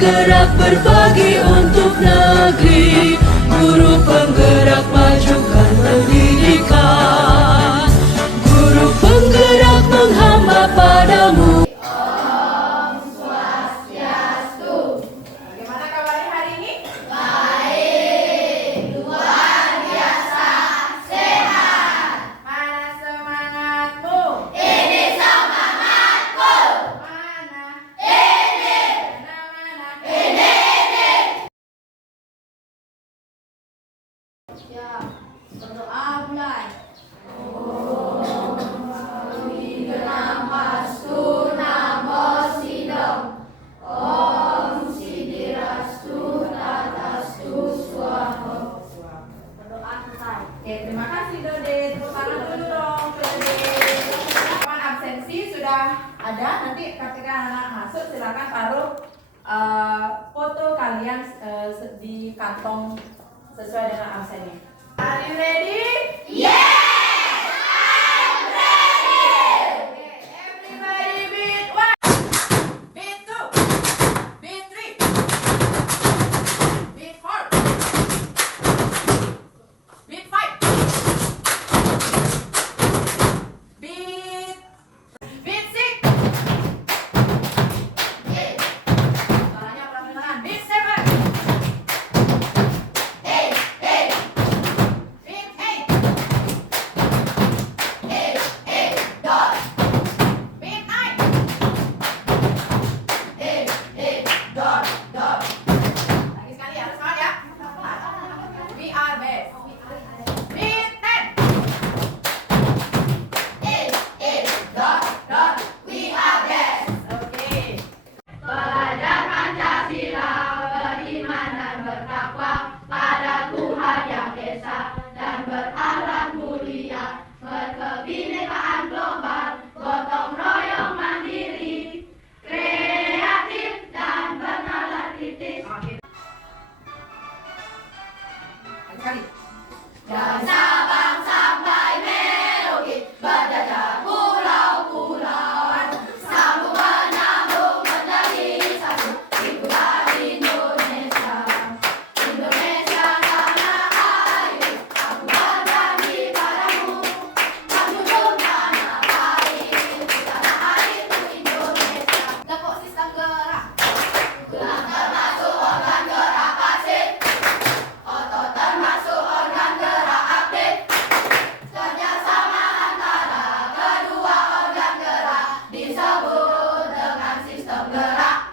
penggerak berbagi untuk negeri, guru penggerak majukan pendidikan, guru penggerak menghamba padamu. Bagaimana kabarnya hari ini? Baik, luar biasa, sehat. Mana semangatmu? Ini semangatku. Mana? Ini, Mana? ini. Ya, berdoa mulai. Namastu namo sidom. Om sidirastu tatastu swaha. Berdoa selesai. Oke, terima kasih Dode. Tepuk tangan dulu dong, Dode. Kapan absensi sudah ada. Nanti ketika anak masuk silakan taruh foto kalian di kantong sesuai dengan absennya. Are you ready? Yes, I'm ready. Okay, everybody beat one, beat two, beat three, beat four, beat five, beat six. Suaranya pelan-pelan. Beat seven, Hey, hey, beat eight, hey, hey, dot. beat nine. Hey, hey, dot, dot. Lagi sekali harus semangat ya. We are best. Beat ten. Hey, hey, dot, dot. We are best. Oke. Belajar Pancasila, beriman dan bertakwa pada Tuhan Yang Esa dan berakhlak mulia, berkebinekaan global, gotong royong mandiri, kreatif dan bernalar kritis. Oke. Lagi sekali. Dan Sabang sampai Merauke, berjajah pulau-pulauan, sambung menyambung menjadi satu, itulah Indonesia. Indonesia tanah air, aku berbagi padamu, menjunjung tanah air, tanah airku Indonesia. Tepuk sistem gerak, tulang termasuk organ gerak pasif, otot termasuk organ gerak aktif. Kerjasama antara kedua organ gerak disebut dengan sistem gerak.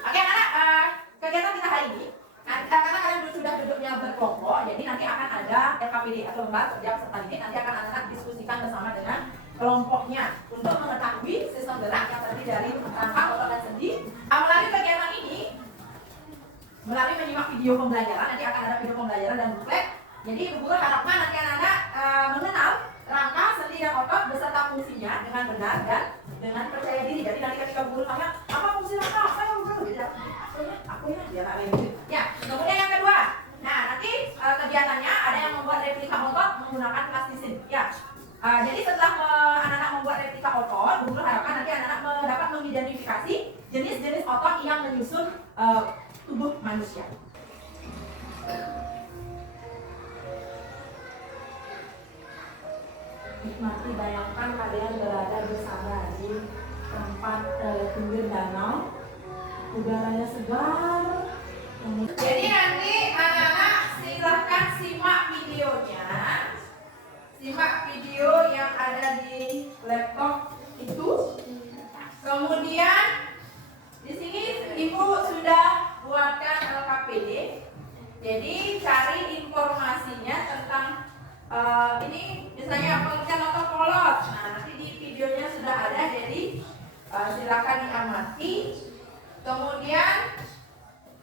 Oke anak-anak, kegiatan kita hari ini karena kalian sudah duduknya berkelompok, jadi nanti akan ada LKPD atau lembaga kerja peserta didik. Nanti akan anak-anak diskusikan bersama dengan kelompoknya untuk mengetahui sistem gerak yang terdiri dari rangka, otot, dan sendi. Melalui kegiatan ini, melalui menyimak video pembelajaran, nanti akan ada video pembelajaran dan buklet. Jadi Ibu Guru harapkan nanti anak-anak mengenal rangka, sendi, dan otot beserta fungsinya dengan benar dan dengan percaya diri. Jadi nanti ketika guru tanya apa fungsi rangka, saya guru gitu. Aku ya, dia tak lain gitu. Ya, kemudian yang kedua, nah nanti kegiatannya ada yang membuat replika otot menggunakan plastisin. Ya, jadi setelah anak-anak membuat replika otot, guru harapkan nanti anak-anak dapat mengidentifikasi jenis-jenis otot yang menyusun tubuh manusia. Nikmati, bayangkan kalian berada bersama di tempat pinggir danau, udaranya segar. Jadi nanti anak-anak silahkan simak videonya, simak video yang ada di laptop itu. Kemudian di sini Ibu sudah buatkan LKPD. Jadi cari informasinya tentang ini misalnya pengertian otot polot. Nah nanti di videonya sudah ada, jadi silakan diamati. Kemudian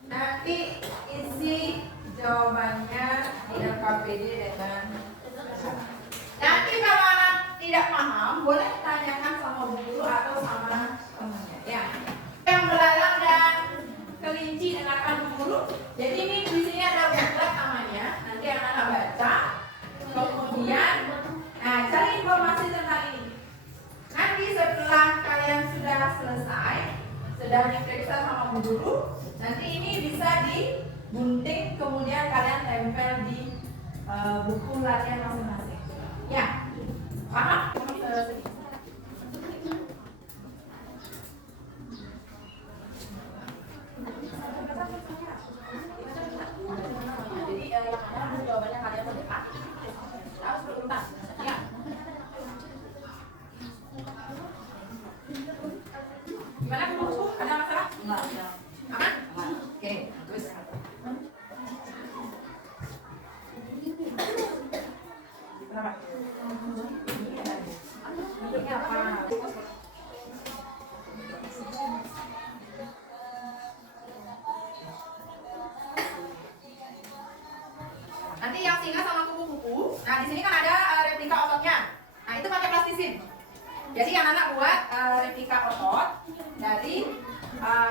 nanti isi jawabannya di LKPD dengan nanti kalau anak tidak paham boleh tanyakan sama bu guru atau sama temannya ya. Yang belalang dan kelinci dengarkan bu guru. Jadi ini di sini ada buklet namanya. Nanti anak-anak baca. Kemudian cari informasi tentang ini. Nanti setelah kalian sudah selesai, sudah diperiksa sama bu guru, gunting, kemudian kalian tempel di buku latihan masing-masing. Ya, paham? Jadi yang ada jawabannya kalian berdepan, harus berurutan. Ya. Gimana buku? Ada masalah? Enggak. Aman? Oke, terus. Kenapa? Bentuknya apa? Nanti yang singa sama kupu-kupu. Nah, di sini kan ada replika ototnya. Nah, itu pakai plastisin. Jadi yang anak buat replika otot dari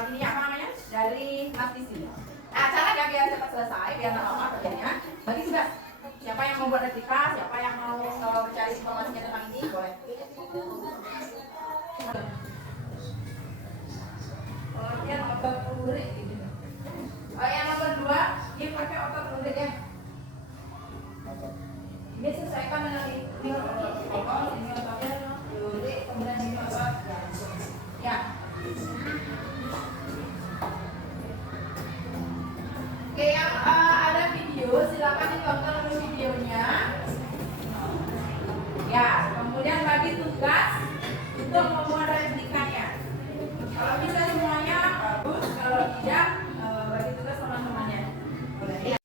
ini apa namanya? Dari plastisin. Nah, caranya biar cepat selesai, biar nggak lama kerjanya. Bagi tugas. Siapa yang mau buat replika, siapa yang mau mencari informasinya tentang ini, boleh. Pengertian otot lurik gitu. Yang nomor 2, dia pakai otot lurik ya. Ini sesuaikan dengan ini otot, ini ototnya lurik, kemudian ini otot jantung. Ya. Oke, yang ada video, silakan ditonton dulu videonya. Ya, kemudian bagi tugas untuk membuat replikanya. Kalau bisa semuanya bagus, kalau tidak bagi tugas teman-temannya. Boleh.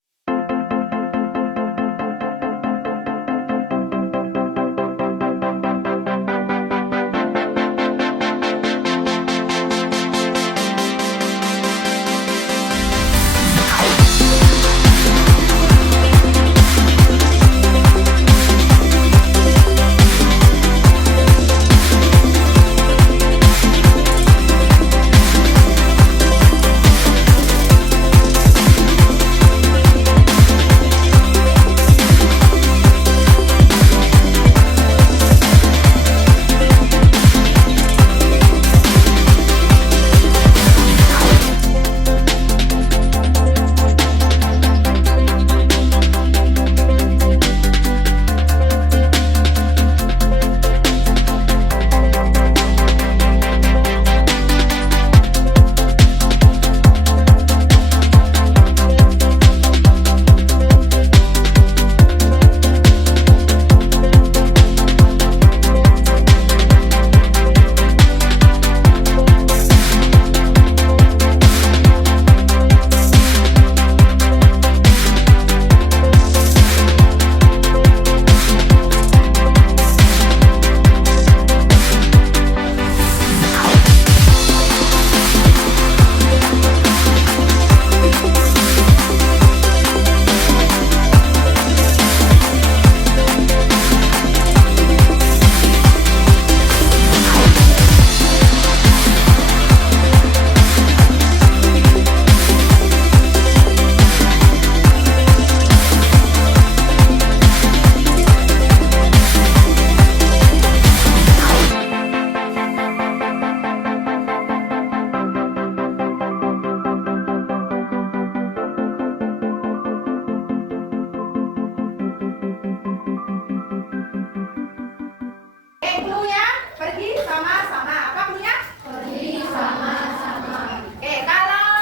Cluenya pergi sama-sama. Apa cluenya? Pergi sama-sama. Kalau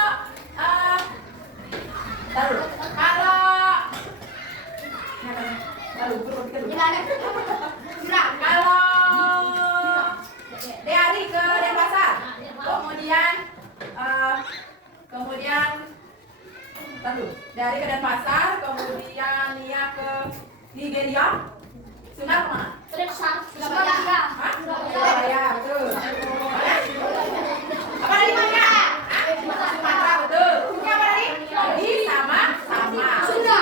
taruh. Kalau Deari ke Denpasar, kemudian taruh. Deari ke Denpasar, kemudian Nia ke Nigeria. Sunar kemana? Surabaya. Hah? Surabaya, betul. Apa tadi mana? Sumatera, betul. Ini apa tadi? Pergi sama-sama. Sunda.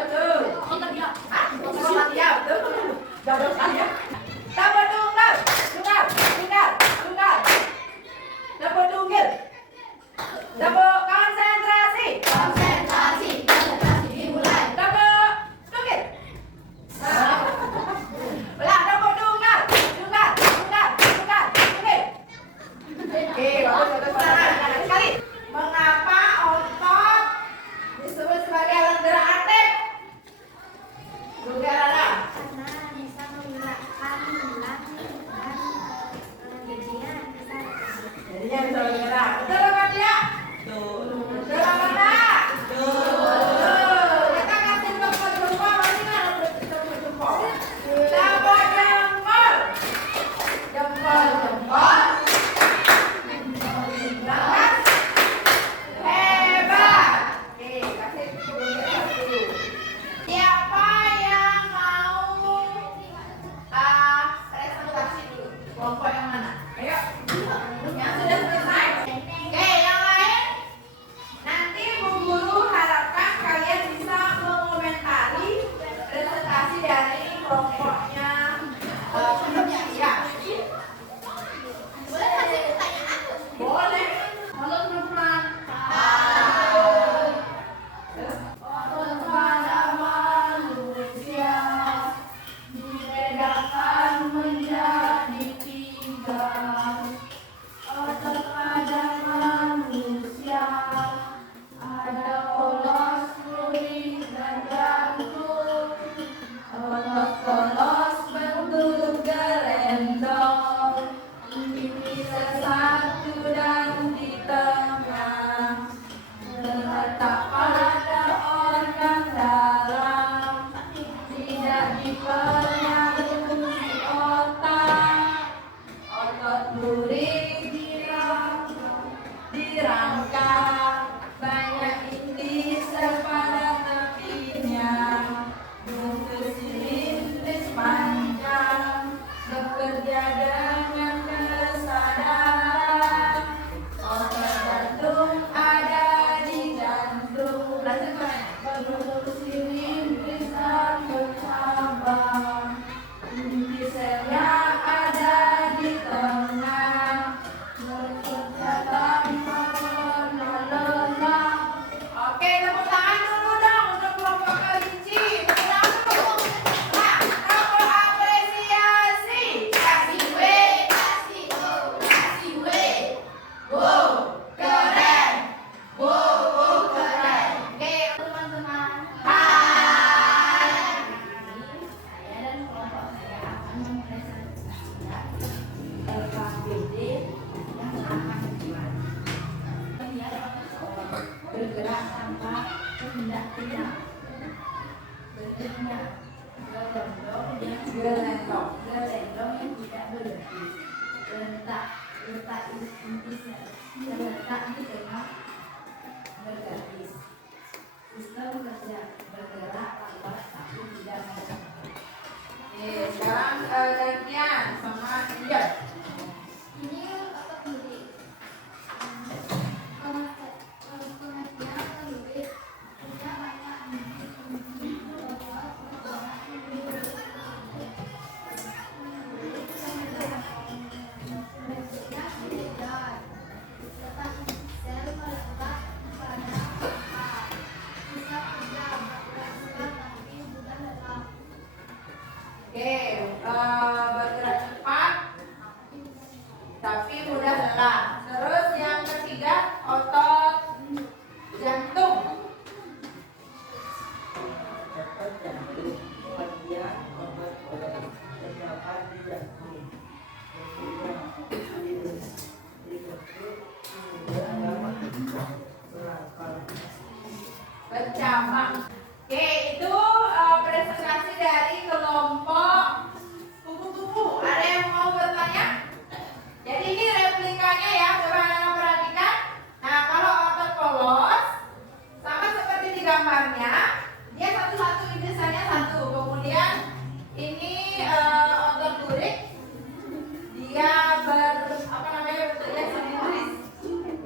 Betul. Hah? Iya, betul. Jauh sekali ya. Dapur tunggal. Dapur tunggil. Dapur konsentrasi. Dimulai. Dapur tunggil. Ulang, dapur tunggal. Tunggil. Oke, bagus. Sekali. Mengapa otot LKPD yang aman jiwa. Bergerak tanpa kehendak kita. Bergerak gelendong yang tidak berhenti. Letak intisnya terletak di tengah berganti. Sistem kerja bergerak lambat tapi tidak mengganggu. Sekarang gantian sama Indah. Ini otot diri. Pengertian lebih tidak banyak bentuknya beda. Letak sel melekat pada otak. Bisa kerja bergerak tapi mudah lelah. Bergerak cepat tapi mudah lelah. Terus yang ketiga otot jantung. Otot jantung bagian otot terdapat di jantung. Bercabang. Itu presentasi dari kelompok kupu-kupu. Ada yang mau bertanya? Jadi ini replikanya ya, coba anak perhatikan. Nah, kalau otot polos sama seperti di gambarnya, dia satu-satu irisannya satu. Kemudian ini otot lurik, dia bentuknya silindris.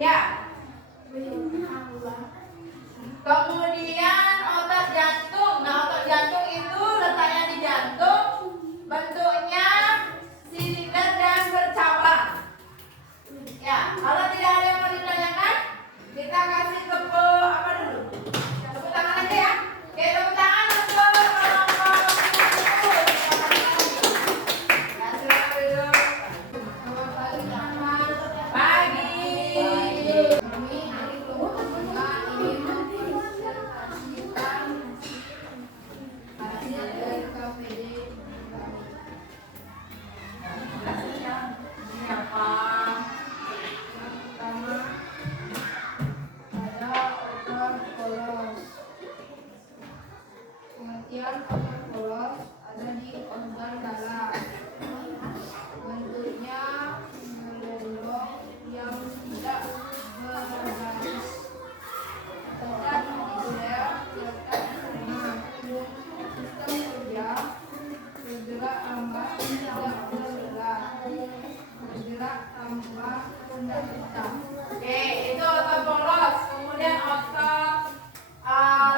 Ya. Kemudian otot jantung. Nah, otot jantung itu letaknya di jantung, bentuknya silinder dan bercabang. Ya, kalau tidak ada yang mau ditanyakan, kita kasih apa dulu? Tepuk tangan aja ya. Oke, tepuk tangan untuk kelompok kupu-kupu. Ya, silakan duduk. Selamat pagi, teman-teman. Pagi. Kami hari kelompok ingin mempresentasikan hasil LKPD kami. Ini apa? Yang pertama ada otot polos. Pengertian otot polos ada di organ dalam. Bentuknya gelendong yang tidak bergaris. Tetap reguler, letak di tengah. Sistem kerja bergerak lambat, tidak bergerak. Bergerak tanpa kehendak kita. Oke, itu otot polos. Kemudian otot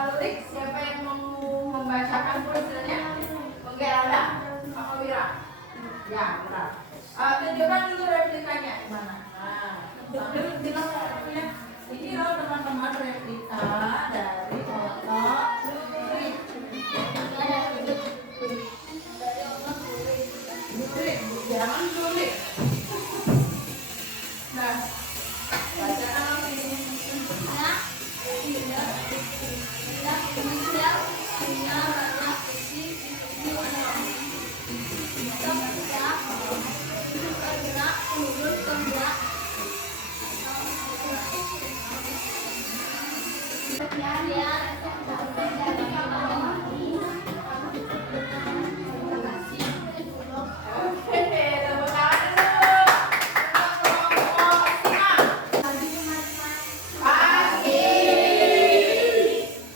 lurik. Siapa yang mau membacakan tulisannya? Mungkin ada. Pak Wira. Ya, benar. Tunjukkan dulu replikanya gimana. Nah, sambil bilang replikanya. Ini loh teman-teman replika dari otot lurik. Lurik, jangan lurik. Nah, bacakan lagi. Inisial punya banyak isi sistem kerja bergerak urut penggerak Oke, tepuk tangan dulu. Untuk kelompok simak. Pagi.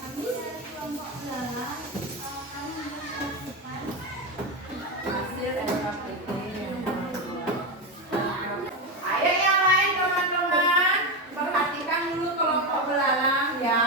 kami dari kelompok belalang kami mempresentasikan Hasil LKPD yang kedua. Ayo yang lain teman-teman, perhatikan dulu kelompok belalang ya.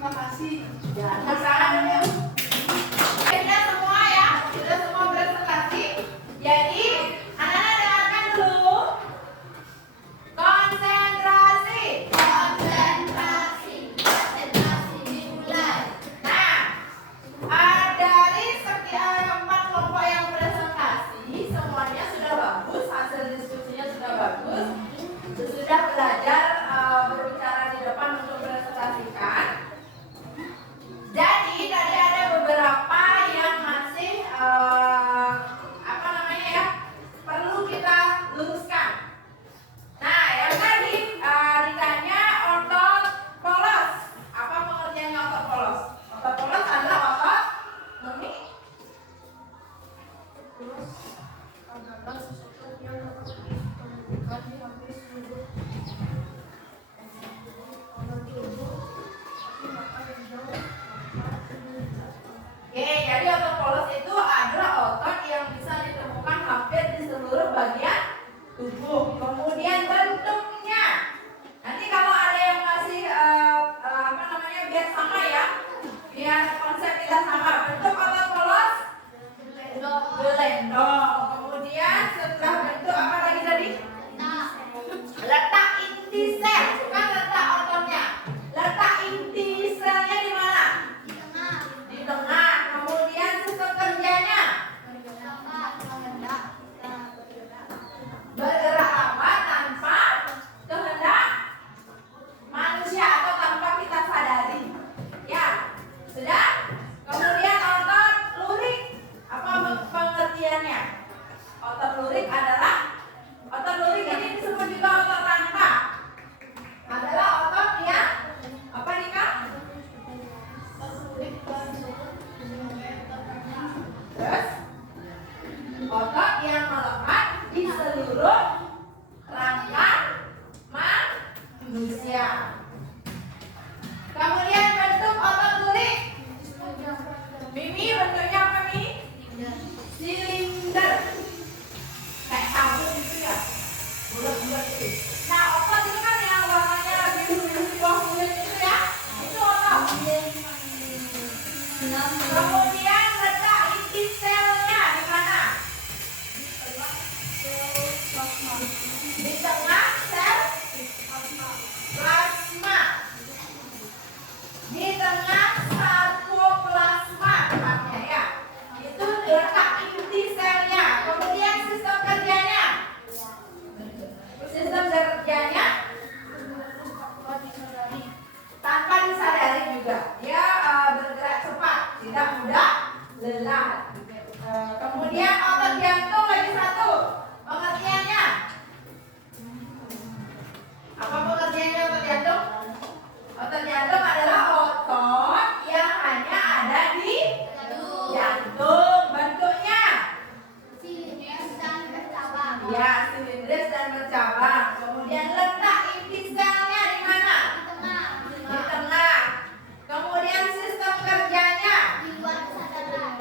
Terima kasih. Ya, sama-sama dulu. Akhirnya semua ya, sudah semua presentasi. Jadi, anak-anak dengarkan dulu. Konsentrasi. Konsentrasi. Konsentrasi dimulai. Nah, dari sekian 4 kelompok yang presentasi, semuanya sudah bagus, hasil diskusinya sudah bagus, sudah belajar berbicara di depan untuk presentasikan. Jadi tadi ada beberapa yang masih apa namanya ya, perlu kita luruskan. Nah, yang tadi ditanya otot polos. Apa pengertiannya otot polos? Otot polos adalah otot memi. Adalah sesuatu yang dapat ditemukan di hampir seluruh organ tubuh, tapi mata yang jauh Oke, jadi otot polos itu adalah otot yang bisa ditemukan hampir di seluruh bagian tubuh. Kemudian bentuknya. Nanti kalau ada yang masih apa namanya, biar sama ya, biar konsep kita sama. Bentuk otot polos gelendong. Kemudian setelah bentuk apa lagi tadi? Letak inti sel, bukan letak ototnya. Letak inti selnya di mana? Di tengah. Kemudian sistem kerjanya bergerak apa tanpa kehendak manusia atau tanpa kita sadari. Ya, sudah. Kemudian otot lurik, apa pengertiannya? Otot lurik ini disebut juga otot rangka. Adalah otot yang apa nih Kak? Terus otot yang melekat di seluruh rangka manusia. Kemudian bentuk otot lurik. Mimi bentuknya apa Mimi? Silinder. Kayak tabung gitu ya. Bulat-bulat itu. Nah, otot itu kan yang warnanya biru di bawah kulit itu ya. Itu otot. Kemudian letak inti selnya di mana? Di tengah sel plasma. Di tengah sarkoplasma tepatnya ya. Itu letak inti selnya. Kemudian sistem kerjanya. Sistem kerjanya tanpa disadari juga. Dia bergerak cepat, tidak mudah lelah. Kemudian otot jantung lagi satu. Pengertiannya apa pengertiannya otot jantung? Otot jantung adalah otot yang hanya ada di jantung. Bentuknya ya silindris dan bercabang. Kemudian letak inti selnya di mana? Di tengah. Kemudian sistem kerjanya di luar kesadaran.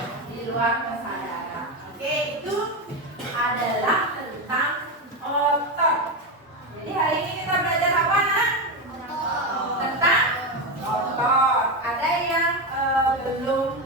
Oke, itu adalah tentang otot. Jadi hari ini kita belajar apa nak? Tentang otot. Ada yang belum